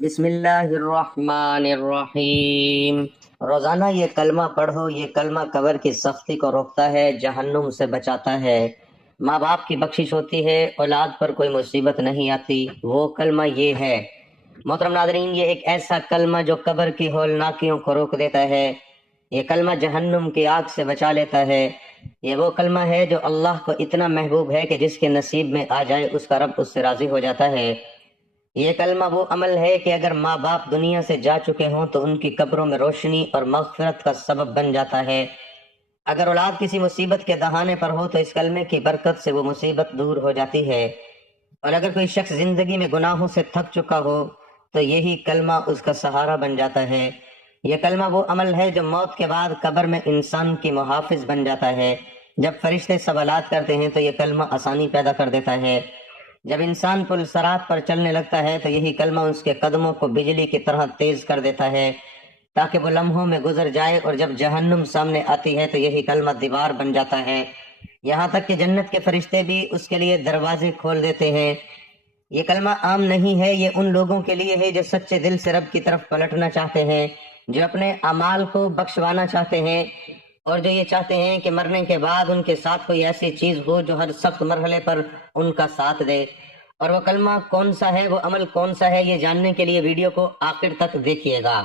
بسم اللہ الرحمن الرحیم۔ روزانہ یہ کلمہ پڑھو، یہ کلمہ قبر کی سختی کو روکتا ہے، جہنم سے بچاتا ہے، ماں باپ کی بخشش ہوتی ہے، اولاد پر کوئی مصیبت نہیں آتی۔ وہ کلمہ یہ ہے۔ محترم ناظرین، یہ ایک ایسا کلمہ جو قبر کی ہولناکیوں کو روک دیتا ہے، یہ کلمہ جہنم کی آگ سے بچا لیتا ہے۔ یہ وہ کلمہ ہے جو اللہ کو اتنا محبوب ہے کہ جس کے نصیب میں آ جائے اس کا رب اس سے راضی ہو جاتا ہے۔ یہ کلمہ وہ عمل ہے کہ اگر ماں باپ دنیا سے جا چکے ہوں تو ان کی قبروں میں روشنی اور مغفرت کا سبب بن جاتا ہے۔ اگر اولاد کسی مصیبت کے دہانے پر ہو تو اس کلمے کی برکت سے وہ مصیبت دور ہو جاتی ہے، اور اگر کوئی شخص زندگی میں گناہوں سے تھک چکا ہو تو یہی کلمہ اس کا سہارا بن جاتا ہے۔ یہ کلمہ وہ عمل ہے جو موت کے بعد قبر میں انسان کی محافظ بن جاتا ہے۔ جب فرشتے سوالات کرتے ہیں تو یہ کلمہ آسانی پیدا کر دیتا ہے۔ جب انسان پل صراط پر چلنے لگتا ہے تو یہی کلمہ اس کے قدموں کو بجلی کی طرح تیز کر دیتا ہے تاکہ وہ لمحوں میں گزر جائے، اور جب جہنم سامنے آتی ہے تو یہی کلمہ دیوار بن جاتا ہے، یہاں تک کہ جنت کے فرشتے بھی اس کے لیے دروازے کھول دیتے ہیں۔ یہ کلمہ عام نہیں ہے، یہ ان لوگوں کے لیے ہے جو سچے دل سے رب کی طرف پلٹنا چاہتے ہیں، جو اپنے اعمال کو بخشوانا چاہتے ہیں، اور جو یہ چاہتے ہیں کہ مرنے کے بعد ان کے ساتھ کوئی ایسی چیز ہو جو ہر سخت مرحلے پر ان کا ساتھ دے۔ اور وہ کلمہ کون سا ہے، وہ عمل کون سا ہے، یہ جاننے کے لیے ویڈیو کو آخر تک دیکھیے گا،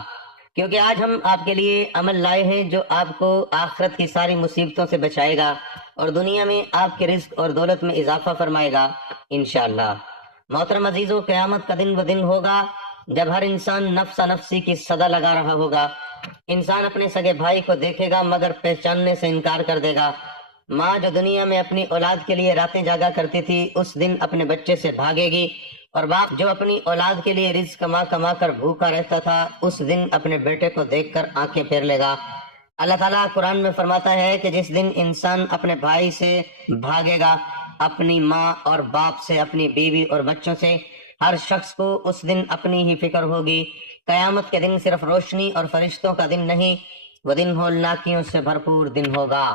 کیونکہ آج ہم آپ کے لیے عمل لائے ہیں جو آپ کو آخرت کی ساری مصیبتوں سے بچائے گا اور دنیا میں آپ کے رزق اور دولت میں اضافہ فرمائے گا انشاءاللہ۔ محترم عزیزو، قیامت کا دن وہ دن ہوگا جب ہر انسان نفسا نفسی کی صدا لگا رہا ہوگا۔ انسان اپنے سگے بھائی کو دیکھے گا مگر پہچاننے سے انکار کر دے گا۔ ماں جو دنیا میں اپنی اولاد کے لیے راتیں جاگا کرتی تھی اس دن اپنے بچے سے بھاگے گی، اور باپ جو اپنی اولاد کے لیے رزق کما کما کر بھوکا رہتا تھا اس دن اپنے بیٹے کو دیکھ کر آنکھیں پھیر لے گا۔ اللہ تعالیٰ قرآن میں فرماتا ہے کہ جس دن انسان اپنے بھائی سے بھاگے گا، اپنی ماں اور باپ سے، اپنی بیوی اور بچوں سے، ہر شخص کو اس دن اپنی ہی فکر ہوگی۔ قیامت کے دن صرف روشنی اور فرشتوں کا دن نہیں، وہ دن ہولناکیوں سے بھرپور دن ہوگا۔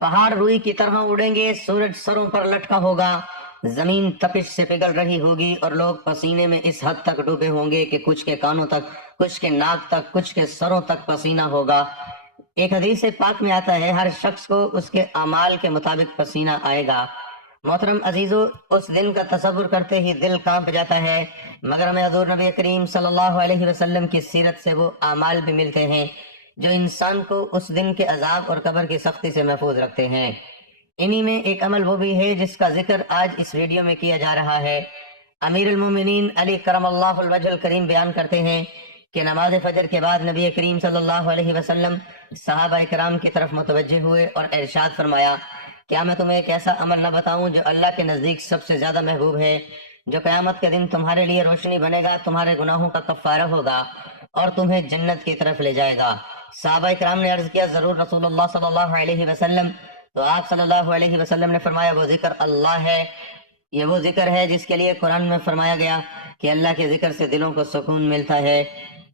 پہاڑ روئی کی طرح اڑیں گے، سورج سروں پر لٹکا ہوگا، زمین تپش سے پگھل رہی ہوگی، اور لوگ پسینے میں اس حد تک ڈوبے ہوں گے کہ کچھ کے کانوں تک، کچھ کے ناک تک، کچھ کے سروں تک پسینہ ہوگا۔ ایک حدیث پاک میں آتا ہے ہر شخص کو اس کے اعمال کے مطابق پسینہ آئے گا۔ محترم عزیزو، اس دن کا تصور کرتے ہی دل کانپ جاتا ہے، مگر ہمیں حضور نبی کریم صلی اللہ علیہ وسلم کی سیرت سے وہ اعمال بھی ملتے ہیں جو انسان کو اس دن کے عذاب اور قبر کی سختی سے محفوظ رکھتے ہیں۔ انہی میں ایک عمل وہ بھی ہے جس کا ذکر آج اس ویڈیو میں کیا جا رہا ہے۔ امیر المومنین علی کرم اللہ الوجہ الکریم بیان کرتے ہیں کہ نماز فجر کے بعد نبی کریم صلی اللہ علیہ وسلم صحابہ کرام کی طرف متوجہ ہوئے اور ارشاد فرمایا، کیا میں تمہیں ایک ایسا عمل نہ بتاؤں جو اللہ کے نزدیک سب سے زیادہ محبوب ہے، جو قیامت کے دن تمہارے لیے روشنی بنے گا، تمہارے گناہوں کا کفارہ ہوگا اور تمہیں جنت کی طرف لے جائے گا؟ صحابہ کرام نے عرض کیا، ضرور رسول اللہ صلی اللہ علیہ وسلم۔ تو آپ صلی اللہ علیہ وسلم نے فرمایا، وہ ذکر اللہ ہے، یہ وہ ذکر ہے جس کے لیے قرآن میں فرمایا گیا کہ اللہ کے ذکر سے دلوں کو سکون ملتا ہے۔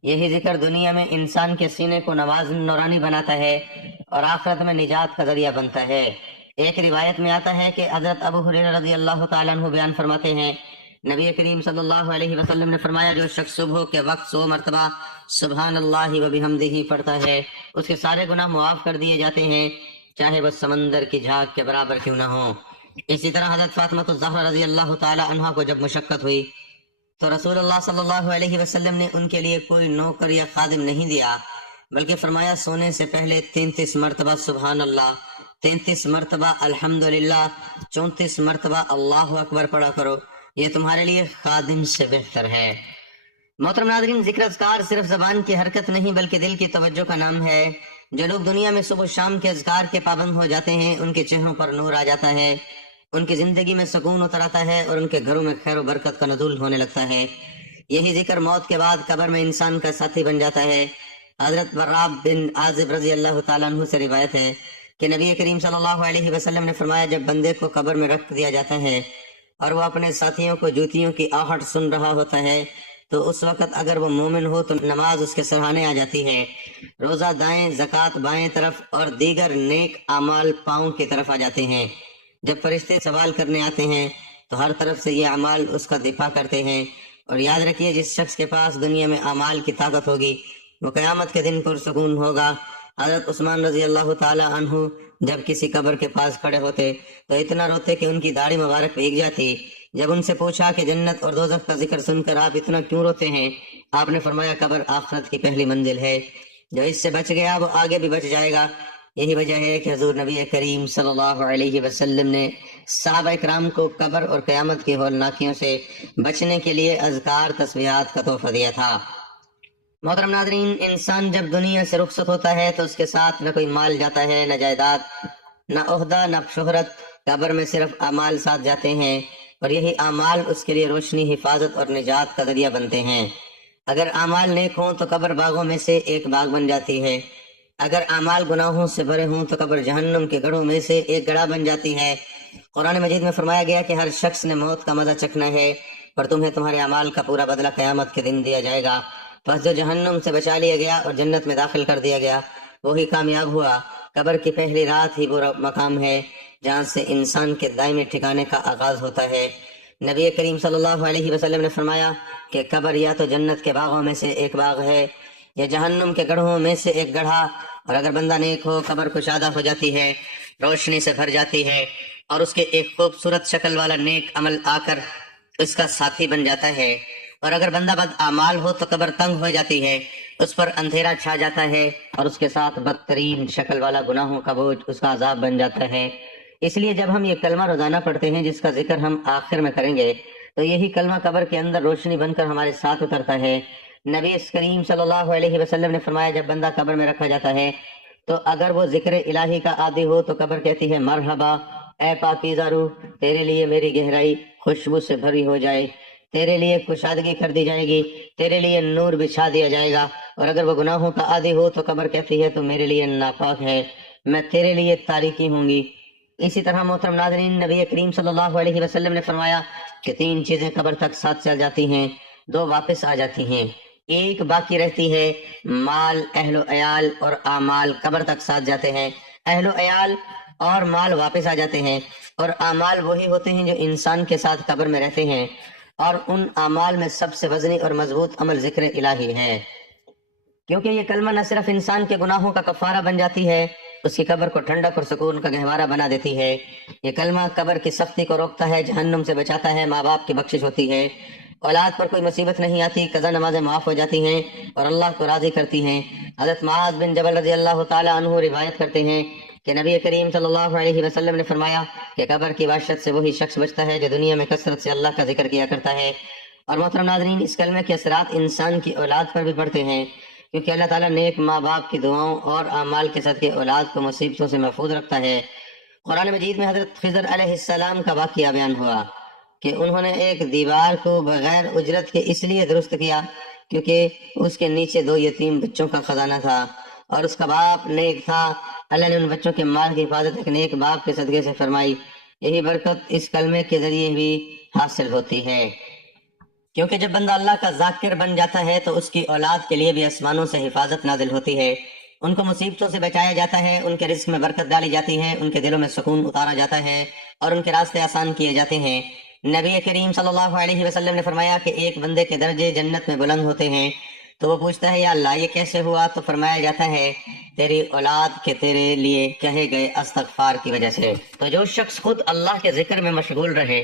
یہی ذکر دنیا میں انسان کے سینے کو نواز نورانی بناتا ہے اور آخرت میں نجات کا ذریعہ بنتا ہے۔ ایک روایت میں آتا ہے کہ حضرت ابو ہریرہ رضی اللہ تعالیٰ عنہ بیان فرماتے ہیں، نبی کریم صلی اللہ علیہ وسلم نے فرمایا، جو شخص صبح کے وقت 100 مرتبہ سبحان اللہ و بحمدہ پڑھتا ہے اس کے سارے گناہ معاف کر دیے جاتے ہیں، چاہے وہ سمندر کی جھاگ کے برابر کیوں نہ ہو۔ اسی طرح حضرت فاطمہ الزہرا رضی اللہ تعالی عنہا کو جب مشقت ہوئی تو رسول اللہ صلی اللہ علیہ وسلم نے ان کے لیے کوئی نوکر یا خادم نہیں دیا، بلکہ فرمایا، سونے سے پہلے 33 مرتبہ سبحان اللہ، 33 مرتبہ الحمدللہ، 34 مرتبہ اللہ اکبر پڑھا کرو، یہ تمہارے لیے خادم سے بہتر ہے۔ محترم ناظرین، ذکر اذکار صرف زبان کی حرکت نہیں بلکہ دل کی توجہ کا نام ہے۔ جو لوگ دنیا میں صبح و شام کے اذکار کے پابند ہو جاتے ہیں ان کے چہروں پر نور آ جاتا ہے، ان کی زندگی میں سکون اتر آتا ہے اور ان کے گھروں میں خیر و برکت کا نزول ہونے لگتا ہے۔ یہی ذکر موت کے بعد قبر میں انسان کا ساتھی بن جاتا ہے۔ حضرت براب بن عازب رضی اللہ تعالیٰ عنہ سے روایت ہے کہ نبی کریم صلی اللہ علیہ وسلم نے فرمایا، جب بندے کو قبر میں رکھ دیا جاتا ہے اور وہ اپنے ساتھیوں کو جوتیوں کی آہٹ سن رہا ہوتا ہے تو اس وقت اگر وہ مومن ہو تو نماز اس کے سرہانے آ جاتی ہے، روزہ دائیں، زکوٰۃ بائیں طرف اور دیگر نیک اعمال پاؤں کی طرف آ جاتے ہیں۔ جب فرشتے سوال کرنے آتے ہیں تو ہر طرف سے یہ اعمال اس کا دفاع کرتے ہیں اور یاد رکھیے جس شخص کے پاس دنیا میں اعمال کی طاقت ہوگی وہ قیامت کے دن پرسکون ہوگا۔ حضرت عثمان رضی اللہ تعالی عنہ جب کسی قبر کے پاس کھڑے ہوتے تو اتنا روتے کہ ان کی داڑھی مبارک بھیگ جاتی۔ جب ان سے پوچھا کہ جنت اور دوزخ کا ذکر سن کر آپ اتنا کیوں روتے ہیں، آپ نے فرمایا قبر آخرت کی پہلی منزل ہے، جو اس سے بچ گیا وہ آگے بھی بچ جائے گا۔ یہی وجہ ہے کہ حضور نبی کریم صلی اللہ علیہ وسلم نے صحابہ اکرام کو قبر اور قیامت کی ہولناکیوں سے بچنے کے لیے اذکار تسبیحات کا تحفہ دیا تھا۔ محترم ناظرین، انسان جب دنیا سے رخصت ہوتا ہے تو اس کے ساتھ نہ کوئی مال جاتا ہے، نہ جائیداد، نہ عہدہ، نہ شہرت۔ قبر میں صرف اعمال ساتھ جاتے ہیں اور یہی اعمال اس کے لیے روشنی، حفاظت اور نجات کا ذریعہ بنتے ہیں۔ اگر اعمال نیک ہوں تو قبر باغوں میں سے ایک باغ بن جاتی ہے، اگر اعمال گناہوں سے بھرے ہوں تو قبر جہنم کے گڑھوں میں سے ایک گڑھا بن جاتی ہے۔ قرآن مجید میں فرمایا گیا کہ ہر شخص نے موت کا مزہ چکھنا ہے اور تمہیں تمہارے اعمال کا پورا بدلہ قیامت کے دن دیا جائے گا۔ بس جو جہنم سے بچا لیا گیا اور جنت میں داخل کر دیا گیا وہی کامیاب ہوا۔ قبر کی پہلی رات ہی وہ مقام ہے جہاں سے انسان کے دائمی ٹھکانے کا آغاز ہوتا ہے۔ نبی کریم صلی اللہ علیہ وسلم نے فرمایا کہ قبر یا تو جنت کے باغوں میں سے ایک باغ ہے یا جہنم کے گڑھوں میں سے ایک گڑھا، اور اگر بندہ نیک ہو قبر کشادہ ہو جاتی ہے، روشنی سے بھر جاتی ہے اور اس کے ایک خوبصورت شکل والا نیک عمل آ کر اس کا ساتھی بن جاتا ہے، اور اگر بندہ بد اعمال ہو تو قبر تنگ ہو جاتی ہے، اس پر اندھیرا چھا جاتا ہے اور اس کے ساتھ بدترین شکل والا گناہوں کا بوجھ اس کا عذاب بن جاتا ہے۔ اس لیے جب ہم یہ کلمہ روزانہ پڑھتے ہیں جس کا ذکر ہم آخر میں کریں گے تو یہی کلمہ قبر کے اندر روشنی بن کر ہمارے ساتھ اترتا ہے۔ نبی کریم صلی اللہ علیہ وسلم نے فرمایا جب بندہ قبر میں رکھا جاتا ہے تو اگر وہ ذکر الہی کا عادی ہو تو قبر کہتی ہے مرحبا اے پاکیزہ روح، تیرے لیے میری گہرائی خوشبو سے بھری ہو جائے، تیرے لیے کشادگی کر دی جائے گی، تیرے لیے نور بچھا دیا جائے گا۔ اور اگر وہ گناہوں کا عادی ہو تو قبر کہتی ہے تو میرے لیے ناپاک ہے، میں تیرے لیے تاریکی ہوں گی۔ اسی طرح محترم ناظرین، نبی کریم صلی اللہ علیہ وسلم نے فرمایا کہ 3 چیزیں قبر تک ساتھ چل جاتی ہیں، 2 واپس آ جاتی ہیں، ایک باقی رہتی ہے۔ مال، اہل و عیال اور اعمال قبر تک ساتھ جاتے ہیں، اہل و عیال اور مال واپس آ جاتے ہیں، اور اعمال وہی ہوتے ہیں جو انسان کے ساتھ قبر میں رہتے ہیں، اور ان اعمال میں سب سے وزنی اور مضبوط عمل ذکر الہی ہے، کیونکہ یہ کلمہ نہ صرف انسان کے گناہوں کا کفارہ بن جاتی ہے، اس کی قبر کو ٹھنڈک اور سکون کا گہوارہ بنا دیتی ہے۔ یہ کلمہ قبر کی سختی کو روکتا ہے، جہنم سے بچاتا ہے، ماں باپ کی بخشش ہوتی ہے، اولاد پر کوئی مصیبت نہیں آتی، قضا نمازیں معاف ہو جاتی ہیں اور اللہ کو راضی کرتی ہیں۔ حضرت معاذ بن جبل رضی اللہ تعالی عنہ روایت کرتے ہیں کہ نبی کریم صلی اللہ علیہ وسلم نے فرمایا کہ قبر کی وحشت سے وہی شخص بچتا ہے جو دنیا میں کثرت سے اللہ کا ذکر کیا کرتا ہے۔ اور محترم ناظرین، اس کلمے کے اثرات انسان کی اولاد پر بھی پڑتے ہیں، کیونکہ اللہ تعالیٰ نیک ماں باپ کی دعاؤں اور اعمال کے صدقے اولاد کو مصیبتوں سے محفوظ رکھتا ہے۔ قرآن مجید میں حضرت خضر علیہ السلام کا واقعہ بیان ہوا کہ انہوں نے ایک دیوار کو بغیر اجرت کے اس لیے درست کیا کیونکہ اس کے نیچے 2 یتیم بچوں کا خزانہ تھا اور اس کا باپ نیک تھا۔ اللہ نے ان بچوں کے مال کی حفاظت ایک نیک باپ کے صدقے سے فرمائی۔ یہی برکت اس کلمے کے ذریعے بھی حاصل ہوتی ہے، کیونکہ جب بندہ اللہ کا ذاکر بن جاتا ہے تو اس کی اولاد کے لیے بھی آسمانوں سے حفاظت نازل ہوتی ہے، ان کو مصیبتوں سے بچایا جاتا ہے، ان کے رزق میں برکت ڈالی جاتی ہے، ان کے دلوں میں سکون اتارا جاتا ہے اور ان کے راستے آسان کیے جاتے ہیں۔ نبی کریم صلی اللہ علیہ وسلم نے فرمایا کہ ایک بندے کے درجے جنت میں بلند ہوتے ہیں تو وہ پوچھتا ہے یا اللہ یہ کیسے ہوا؟ تو فرمایا جاتا ہے تیری اولاد کے تیرے لیے کہے گئے استغفار کی وجہ سے۔ تو جو شخص خود اللہ کے ذکر میں مشغول رہے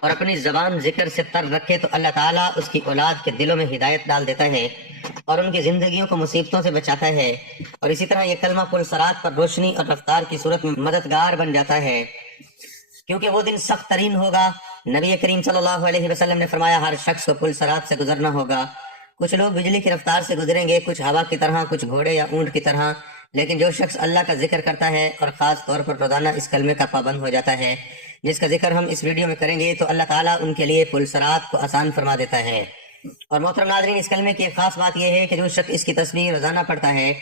اور اپنی زبان ذکر سے تر رکھے تو اللہ تعالیٰ اس کی اولاد کے دلوں میں ہدایت ڈال دیتا ہے اور ان کی زندگیوں کو مصیبتوں سے بچاتا ہے۔ اور اسی طرح یہ کلمہ پل صراط پر روشنی اور رفتار کی صورت میں مددگار بن جاتا ہے، کیونکہ وہ دن سخت ترین ہوگا۔ نبی کریم صلی اللہ علیہ وسلم نے فرمایا ہر شخص کو پل صراط سے گزرنا ہوگا، کچھ لوگ بجلی کی رفتار سے گزریں گے، کچھ ہوا کی طرح، کچھ گھوڑے یا اونٹ کی طرح، لیکن جو شخص اللہ کا ذکر کرتا ہے اور خاص طور پر روزانہ اس کلمے کا پابند ہو جاتا ہے جس کا ذکر ہم اس ویڈیو میں کریں گے تو اللہ تعالیٰ ان کے لیے پل صراط کو آسان فرما دیتا ہے۔ اور محترم ناظرین، اس کلمے کی ایک خاص بات یہ ہے کہ جو شخص اس کی تسبیح روزانہ پڑھتا ہے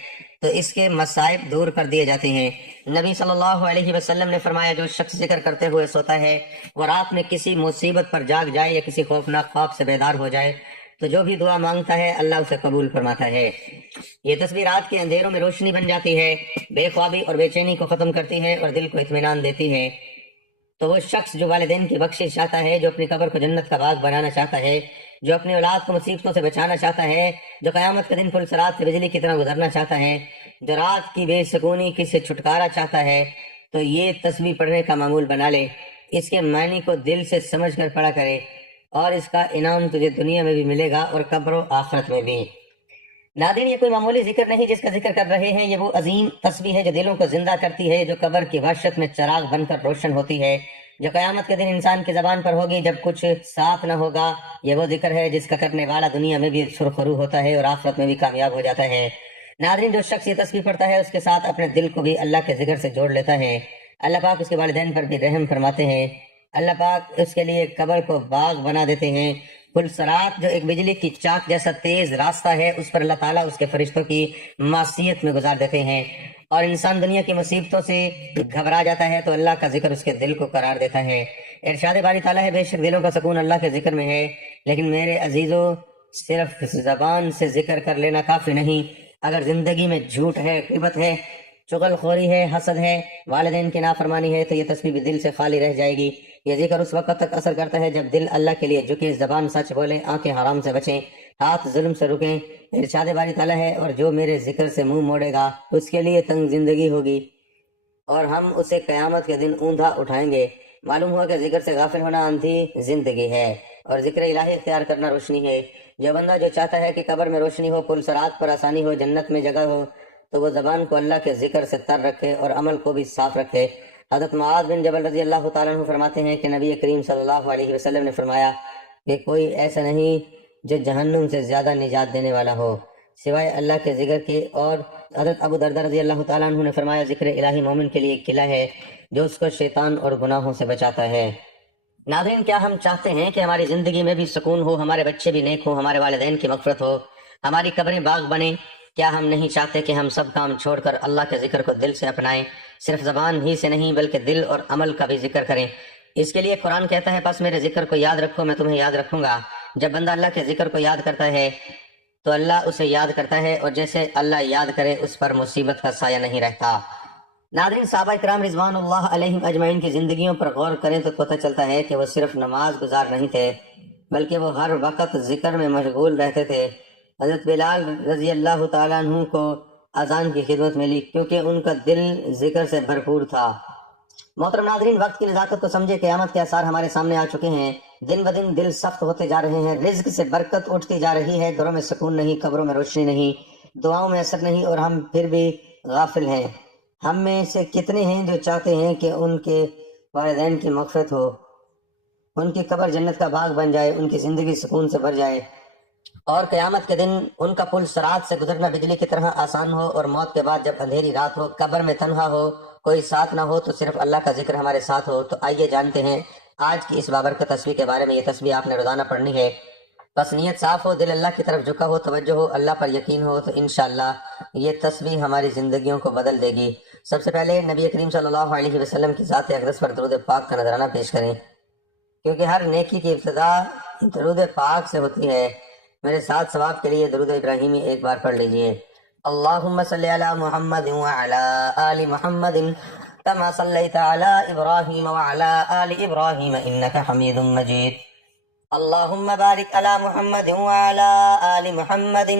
تو اس کے مصائب دور کر دیے جاتے ہیں۔ نبی صلی اللہ علیہ وسلم نے فرمایا جو شخص ذکر کرتے ہوئے سوتا ہے وہ رات میں کسی مصیبت پر جاگ جائے یا کسی خوفناک خواب سے بیدار ہو جائے تو جو بھی دعا مانگتا ہے اللہ اسے قبول فرماتا ہے۔ یہ تسبیح رات کے اندھیروں میں روشنی بن جاتی ہے، بے خوابی اور بے چینی کو ختم کرتی ہے اور دل کو اطمینان دیتی ہے۔ تو وہ شخص جو والدین کی بخشش چاہتا ہے، جو اپنی قبر کو جنت کا باغ بنانا چاہتا ہے، جو اپنی اولاد کو مصیبتوں سے بچانا چاہتا ہے، جو قیامت کے دن پلسرات سے بجلی کی طرح گزرنا چاہتا ہے، جو رات کی بے سکونی کی سے چھٹکارا چاہتا ہے، تو یہ تسبیح پڑھنے کا معمول بنا لے، اس کے معنی کو دل سے سمجھ کر پڑھا کرے، اور اس کا انعام تجھے دنیا میں بھی ملے گا اور قبر و آخرت میں بھی۔ ناظرین، یہ کوئی معمولی ذکر نہیں جس کا ذکر کر رہے ہیں، یہ وہ عظیم تسبیح ہے جو دلوں کو زندہ کرتی ہے، جو قبر کی وحشت میں چراغ بن کر روشن ہوتی ہے، جو قیامت کے دن انسان کی زبان پر ہوگی جب کچھ ساتھ نہ ہوگا۔ یہ وہ ذکر ہے جس کا کرنے والا دنیا میں بھی سرخرو ہوتا ہے اور آخرت میں بھی کامیاب ہو جاتا ہے۔ ناظرین، جو شخص یہ تسبیح پڑھتا ہے اس کے ساتھ اپنے دل کو بھی اللہ کے ذکر سے جوڑ لیتا ہے۔ اللہ پاک اس کے والدین پر بھی رحم فرماتے ہیں، اللہ پاک اس کے لیے قبر کو باغ بنا دیتے ہیں۔ پلسرات جو ایک بجلی کی چاک جیسا تیز راستہ ہے، اس پر اللہ تعالیٰ اس کے فرشتوں کی معصیت میں گزار دیتے ہیں، اور انسان دنیا کی مصیبتوں سے گھبرا جاتا ہے تو اللہ کا ذکر اس کے دل کو قرار دیتا ہے۔ ارشاد باری تعالیٰ ہے، بے شک دلوں کا سکون اللہ کے ذکر میں ہے، لیکن میرے عزیزو صرف زبان سے ذکر کر لینا کافی نہیں، اگر زندگی میں جھوٹ ہے، غیبت ہے، چغل خوری ہے، حسد ہے، والدین کی نافرمانی ہے، تو یہ تسبیح بھی دل سے خالی رہ جائے گی۔ یہ ذکر اس وقت تک اثر کرتا ہے جب دل اللہ کے لیے جھکے، زبان سچ بولے، آنکھیں حرام سے بچیں، ہاتھ ظلم سے رکیں۔ ارشاد باری تعالیٰ ہے، اور جو میرے ذکر سے منہ موڑے گا اس کے لیے تنگ زندگی ہوگی اور ہم اسے قیامت کے دن اوندا اٹھائیں گے۔ معلوم ہوا کہ ذکر سے غافل ہونا اندھی زندگی ہے اور ذکر الہی اختیار کرنا روشنی ہے۔ جو بندہ جو چاہتا ہے کہ قبر میں روشنی ہو، پلسرات پر آسانی ہو، جنت میں جگہ ہو، تو وہ زبان کو اللہ کے ذکر سے تر رکھے اور عمل کو بھی صاف رکھے۔ حضرت معاذ بن جبل رضی اللہ تعالیٰ عنہ فرماتے ہیں کہ نبی کریم صلی اللہ علیہ وسلم نے فرمایا کہ کوئی ایسا نہیں جو جہنم سے زیادہ نجات دینے والا ہو سوائے اللہ کے ذکر کے، اور حضرت ابو دردہ رضی اللہ تعالیٰ عنہ نے فرمایا ذکر الہی مومن کے لیے ایک قلعہ ہے جو اس کو شیطان اور گناہوں سے بچاتا ہے۔ ناظرین، کیا ہم چاہتے ہیں کہ ہماری زندگی میں بھی سکون ہو، ہمارے بچے بھی نیک ہوں، ہمارے والدین کی مغفرت ہو، ہماری قبریں باغ بنیں؟ کیا ہم نہیں چاہتے کہ ہم سب کام چھوڑ کر اللہ کے ذکر کو دل سے اپنائیں، صرف زبان ہی سے نہیں بلکہ دل اور عمل کا بھی ذکر کریں؟ اس کے لیے قرآن کہتا ہے، بس میرے ذکر کو یاد رکھو، میں تمہیں یاد رکھوں گا۔ جب بندہ اللہ کے ذکر کو یاد کرتا ہے تو اللہ اسے یاد کرتا ہے، اور جیسے اللہ یاد کرے اس پر مصیبت کا سایہ نہیں رہتا۔ ناظرین، صحابہ کرام رضوان اللہ علیہم اجمعین کی زندگیوں پر غور کریں تو پتہ چلتا ہے کہ وہ صرف نماز گزار نہیں تھے بلکہ وہ ہر وقت ذکر میں مشغول رہتے تھے۔ حضرت بلال رضی اللہ تعالیٰ عنہ کو اذان کی خدمت ملی کیونکہ ان کا دل ذکر سے بھرپور تھا۔ محترم ناظرین، وقت کی نزاکت کو سمجھے، قیامت کے آثار ہمارے سامنے آ چکے ہیں، دن بدن دل سخت ہوتے جا رہے ہیں، رزق سے برکت اٹھتی جا رہی ہے، گھروں میں سکون نہیں، قبروں میں روشنی نہیں، دعاؤں میں اثر نہیں، اور ہم پھر بھی غافل ہیں۔ ہم میں سے کتنے ہیں جو چاہتے ہیں کہ ان کے والدین کی مغفرت ہو، ان کی قبر جنت کا باغ بن جائے، ان کی زندگی سکون سے بھر جائے، اور قیامت کے دن ان کا پل صراط سے گزرنا بجلی کی طرح آسان ہو، اور موت کے بعد جب اندھیری رات ہو، قبر میں تنہا ہو، کوئی ساتھ نہ ہو، تو صرف اللہ کا ذکر ہمارے ساتھ ہو۔ تو آئیے جانتے ہیں آج کی اس بابرکت تسبیح کے بارے میں۔ یہ تسبیح آپ نے روزانہ پڑھنی ہے، بس نیت صاف ہو، دل اللہ کی طرف جھکا ہو، توجہ ہو، اللہ پر یقین ہو، تو انشاءاللہ یہ تسبیح ہماری زندگیوں کو بدل دے گی۔ سب سے پہلے نبی کریم صلی اللہ علیہ وسلم کی ذات اقدس پر درود پاک کا نذرانہ پیش کریں، کیونکہ ہر نیکی کی ابتدا درود پاک سے ہوتی ہے۔ میرے ساتھ ثواب کے لیے درود ابراہیمی ایک بار پڑھ لیجئے۔ اللہم صلی علی محمد وعلی آل محمد کما صلیت علی ابراہیم وعلی آل ابراہیم انک حمید مجید۔ اللہم بارک علی محمد وعلی آل محمد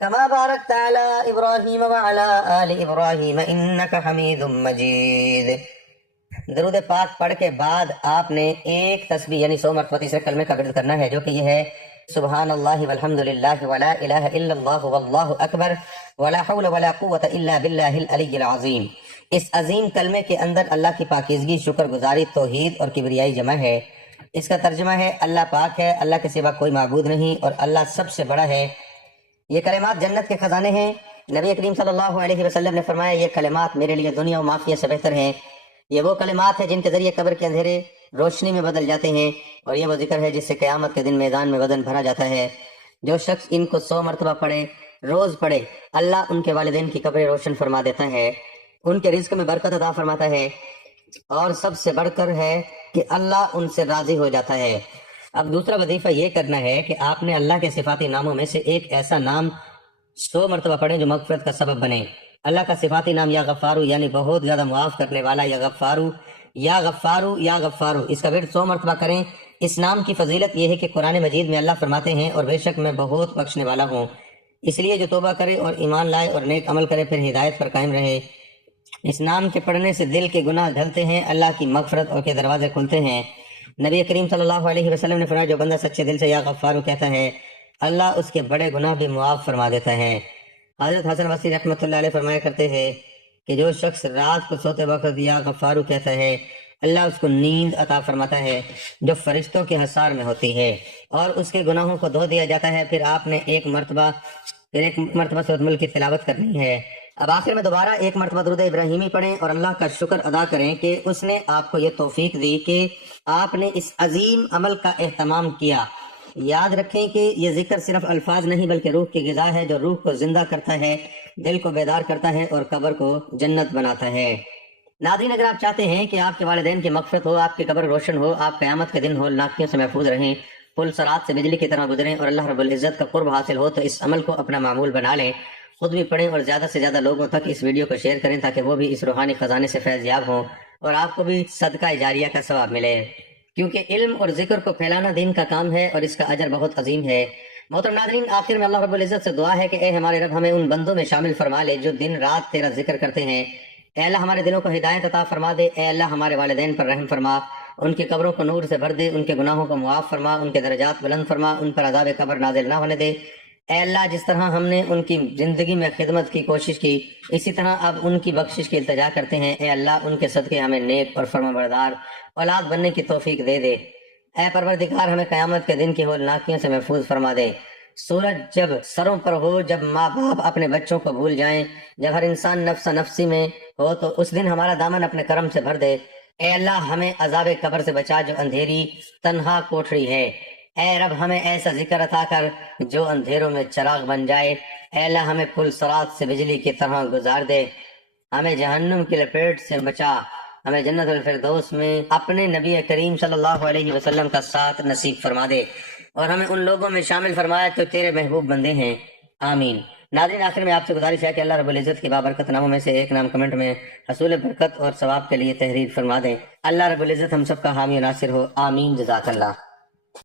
کما بارکت علی ابراہیم وعلی آل ابراہیم انک حمید مجید۔ درود پاک پڑھ کے بعد آپ نے ایک تسبیح یعنی 100 مرتبہ تیسرے کلمے کا ورد کرنا ہے، جو کہ یہ ہے سبحان اللہ والحمد للہ ولا الہ الا اللہ واللہ اکبر ولا حول ولا قوة الا باللہ العلی العظیم۔ اس عظیم کلمے کے اندر اللہ کی پاکیزگی، شکر گزاری، توحید اور کبریائی جمع ہے۔ اس کا ترجمہ ہے اللہ پاک ہے، اللہ کے سوا کوئی معبود نہیں، اور اللہ سب سے بڑا ہے۔ یہ کلمات جنت کے خزانے ہیں۔ نبی کریم صلی اللہ علیہ وسلم نے فرمایا یہ کلمات میرے لیے دنیا و مافیہ سے بہتر ہیں۔ یہ وہ کلمات ہیں جن کے ذریعے قبر کے اندھیرے روشنی میں بدل جاتے ہیں، اور یہ وہ ذکر ہے جس سے قیامت کے دن میدان میں بدن بھرا جاتا ہے۔ جو شخص ان کو 100 مرتبہ پڑھے، روز پڑھے، اللہ ان کے والدین کی قبریں روشن فرما دیتا ہے، ان کے رزق میں برکت عطا فرماتا ہے، اور سب سے بڑھ کر ہے کہ اللہ ان سے راضی ہو جاتا ہے۔ اب دوسرا وظیفہ یہ کرنا ہے کہ آپ نے اللہ کے صفاتی ناموں میں سے ایک ایسا نام 100 مرتبہ پڑھیں جو مغفرت کا سبب بنے۔ اللہ کا صفاتی نام یا غفارو یعنی بہت زیادہ معاف کرنے والا، یا غفارو یا غفارو یا غفارو، اس کا ورد 100 مرتبہ کریں۔ اس نام کی فضیلت یہ ہے کہ قرآن مجید میں اللہ فرماتے ہیں اور بے شک میں بہت بخشنے والا ہوں، اس لیے جو توبہ کرے اور ایمان لائے اور نیک عمل کرے پھر ہدایت پر قائم رہے۔ اس نام کے پڑھنے سے دل کے گناہ دھلتے ہیں، اللہ کی مغفرت اور کے دروازے کھلتے ہیں۔ نبی کریم صلی اللہ علیہ وسلم نے فرمایا جو بندہ سچے دل سے یا غفارو کہتا ہے اللہ اس کے بڑے گناہ بھی معاف فرما دیتا ہے۔ حضرت حسن بصری رحمۃ اللہ علیہ فرمایا کرتے ہیں کہ جو شخص رات کو سوتے وقت یا غفارو کہتا ہے اللہ اس کو نیند عطا فرماتا ہے جو فرشتوں کے حصار میں ہوتی ہے اور اس کے گناہوں کو دھو دیا جاتا ہے۔ پھر آپ نے ایک مرتبہ سورۃ ملک کی تلاوت کرنی ہے۔ اب آخر میں دوبارہ ایک مرتبہ درود ابراہیمی پڑھیں اور اللہ کا شکر ادا کریں کہ اس نے آپ کو یہ توفیق دی کہ آپ نے اس عظیم عمل کا اہتمام کیا۔ یاد رکھیں کہ یہ ذکر صرف الفاظ نہیں بلکہ روح کی غذا ہے جو روح کو زندہ کرتا ہے، دل کو بیدار کرتا ہے اور قبر کو جنت بناتا ہے۔ ناظرین، اگر آپ چاہتے ہیں کہ آپ کے والدین کی مغفرت ہو، آپ کی قبر روشن ہو، آپ قیامت کے دن ہولناکیوں سے محفوظ رہیں، پل صراط سے بجلی کی طرح گزریں اور اللہ رب العزت کا قرب حاصل ہو، تو اس عمل کو اپنا معمول بنا لیں، خود بھی پڑھیں اور زیادہ سے زیادہ لوگوں تک اس ویڈیو کو شیئر کریں تاکہ وہ بھی اس روحانی خزانے سے فیض یاب ہوں اور آپ کو بھی صدقہ جاریہ کا ثواب ملے، کیونکہ علم اور ذکر کو پھیلانا دین کا کام ہے اور اس کا اجر بہت عظیم ہے۔ محترم ناظرین، آخر میں اللہ رب العزت سے دعا ہے کہ اے ہمارے رب ہمیں ان بندوں میں شامل فرما لے جو دن رات تیرا ذکر کرتے ہیں۔ اے اللہ ہمارے دلوں کو ہدایت عطا فرما دے۔ اے اللہ ہمارے والدین پر رحم فرما، ان کی قبروں کو نور سے بھر دے، ان کے گناہوں کو معاف فرما، ان کے درجات بلند فرما، ان پر عذاب قبر نازل نہ ہونے دے۔ اے اللہ جس طرح ہم نے ان کی زندگی میں خدمت کی کوشش کی، اسی طرح اب ان کی بخشش کی التجا کرتے ہیں۔ اے اللہ ان کے صدقے ہمیں نیک اور فرمانبردار اولاد بننے کی توفیق دے دے۔ اے پروردگار ہمیں قیامت کے دن کی ہولناکیوں سے محفوظ فرما دے۔ سورج جب سروں پر ہو، جب ماں باپ اپنے بچوں کو بھول جائیں، جب ہر انسان نفس نفسی میں ہو، تو اس دن ہمارا دامن اپنے کرم سے بھر دے۔ اے اللہ ہمیں عذاب قبر سے بچا جو اندھیری تنہا کوٹھری ہے۔ اے رب ہمیں ایسا ذکر عطا کر جو اندھیروں میں چراغ بن جائے۔ اے اللہ ہمیں پل صراط سے بجلی کی طرح گزار دے، ہمیں جہنم کی لپیٹ سے بچا، ہمیں جنت الفردوس میں اپنے نبی کریم صلی اللہ علیہ وسلم کا ساتھ نصیب فرما دے اور ہمیں ان لوگوں میں شامل فرمایا جو تیرے محبوب بندے ہیں، آمین۔ ناظرین، آخر میں آپ سے گزارش ہے کہ اللہ رب العزت کی بابرکت ناموں میں سے ایک نام کمنٹ میں حصول برکت اور ثواب کے لیے تحریر فرما دیں۔ اللہ رب العزت ہم سب کا حامی و ناصر ہو، آمین، جزاک اللہ۔